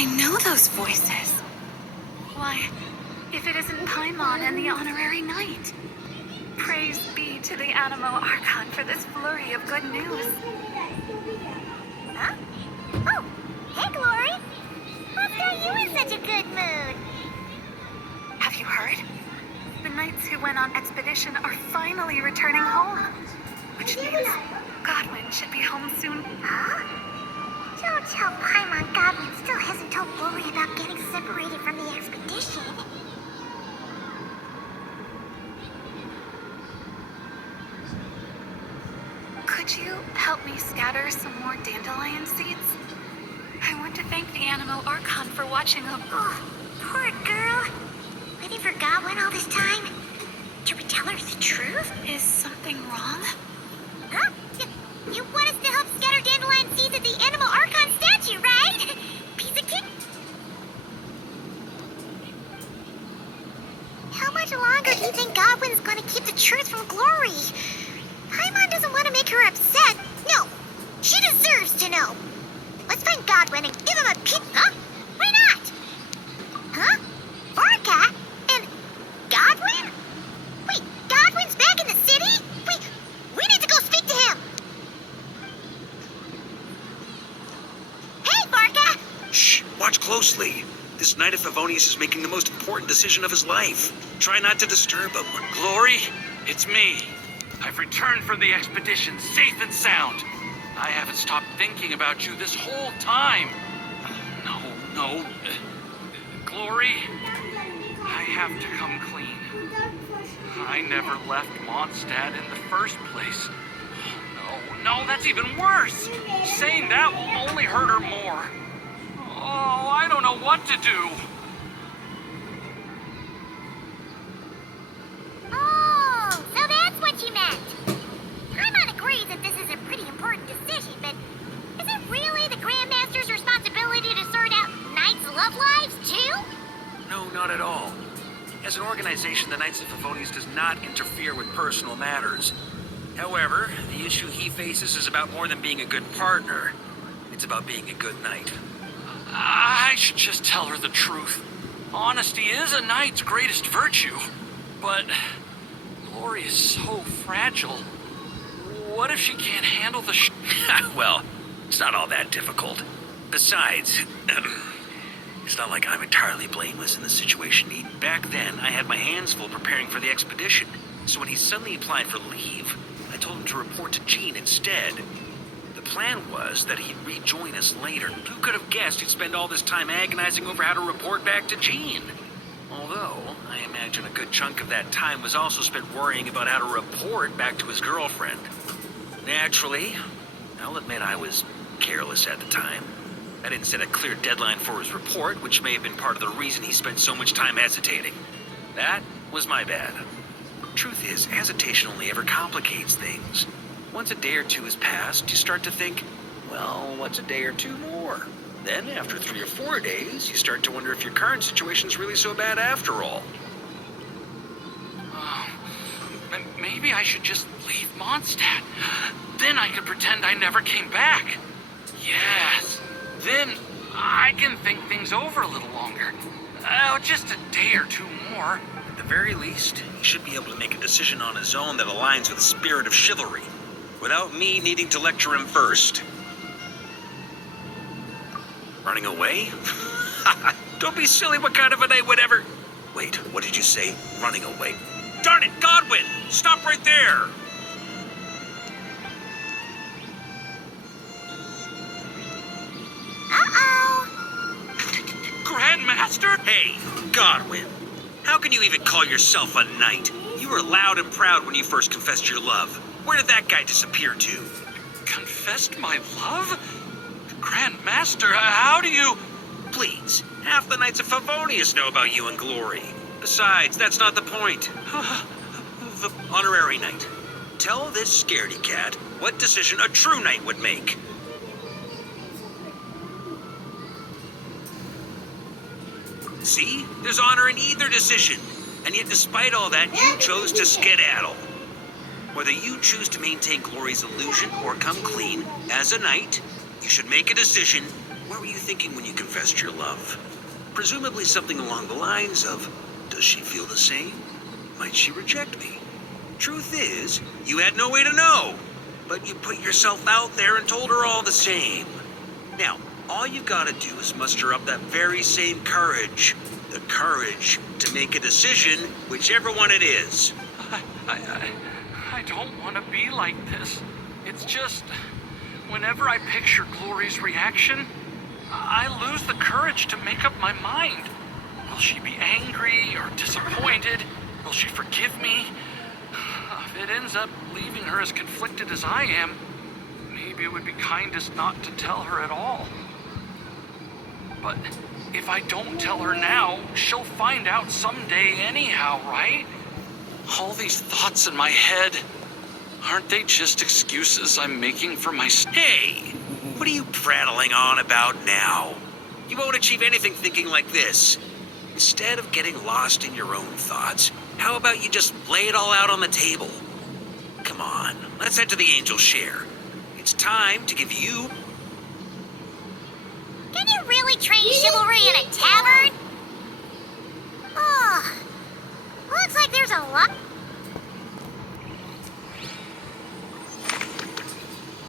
I know those voices. Why, if it isn't Paimon and the Honorary Knight. Praise be to the Animo Archon for this flurry of good news. Huh? Oh, hey, Glory. What's got you in such a good mood? Have you heard? The knights who went on expedition are finally returning home. Which means Godwin should be home soon. Huh? Don't tell Paimon Godwin still hasn't told Glory about getting separated from the expedition. Could you help me scatter some more dandelion seeds? I want to thank the Animo Archon for watching over. Oh, poor girl. Waiting for Godwin all this time? Should we tell her the truth? Is something wrong? Huh? You want us to help scatter dandelion seeds at the Animo Archon statue, right? Piece of cake. How much longer do you think Godwin's gonna keep the truth from Glory? Paimon doesn't want to make her upset. No, she deserves to know. Let's find Godwin and give him a peek. Huh? Why not? Huh? Varka? And Godwin? Wait, Godwin's back in the city? We need to go speak to him. Hey, Varka! Shh, watch closely. This Knight of Favonius is making the most important decision of his life. Try not to disturb him. Glory, it's me. I've returned from the expedition safe and sound. I haven't stopped thinking about you this whole time. No. Glory, I have to come clean. I never left Mondstadt in the first place. No, that's even worse. Saying that will only hurt her more. Oh, I don't know what to do. Oh, so that's what you meant. Paimon agrees that this is a pretty important decision, but is it really the Grandmaster's responsibility to sort out Knights' love lives, too? No, not at all. As an organization, the Knights of Favonius does not interfere with personal matters. However, the issue he faces is about more than being a good partner. It's about being a good knight. I should just tell her the truth. Honesty is a knight's greatest virtue, but Glory is so fragile. What if she can't handle the Well, it's not all that difficult. Besides, it's not like I'm entirely blameless in the situation. Back then, I had my hands full preparing for the expedition. So when he suddenly applied for leave, I told him to report to Jean instead. The plan was that he'd rejoin us later. Who could have guessed he'd spend all this time agonizing over how to report back to Jean? Although, I imagine a good chunk of that time was also spent worrying about how to report back to his girlfriend. Naturally, I'll admit I was careless at the time. I didn't set a clear deadline for his report, which may have been part of the reason he spent so much time hesitating. That was my bad. Truth is, hesitation only ever complicates things. Once a day or two has passed, you start to think, well, what's a day or two more? Then, after 3 or 4 days, you start to wonder if your current situation's really so bad after all. Maybe I should just leave Mondstadt. Then I could pretend I never came back. Yes. Then I can think things over a little longer. Just a day or two more. At the very least, he should be able to make a decision on his own that aligns with the spirit of chivalry, without me needing to lecture him first. Running away? Don't be silly, what kind of a night would ever... Wait, what did you say? Running away? Darn it, Godwin! Stop right there! Uh-oh. Grandmaster? Hey, Godwin. How can you even call yourself a knight? You were loud and proud when you first confessed your love. Where did that guy disappear to? Confessed my love? Grandmaster, how do you... Please, half the Knights of Favonius know about you and Glory. Besides, that's not the point. The Honorary Knight. Tell this scaredy cat what decision a true knight would make. See? There's honor in either decision. And yet, despite all that, you chose to skedaddle. Whether you choose to maintain Glory's illusion or come clean, as a knight, you should make a decision What were you thinking when you confessed your love? Presumably something along the lines of, does she feel the same? Might she reject me? Truth is, you had no way to know. But you put yourself out there and told her all the same. Now, all you gotta do is muster up that very same courage. The courage to make a decision, whichever one it is. I don't want to be like this. It's just, whenever I picture Glory's reaction, I lose the courage to make up my mind. Will she be angry or disappointed? Will she forgive me? If it ends up leaving her as conflicted as I am, maybe it would be kindest not to tell her at all. But if I don't tell her now, she'll find out someday anyhow, right? All these thoughts in my head, aren't they just excuses I'm making for myself? Hey, what are you prattling on about now? You won't achieve anything thinking like this. Instead of getting lost in your own thoughts, how about you just lay it all out on the table? Come on, let's head to the Angel Share. It's time to give you... Can you really train chivalry in a tavern? Oh, looks like there's a lot.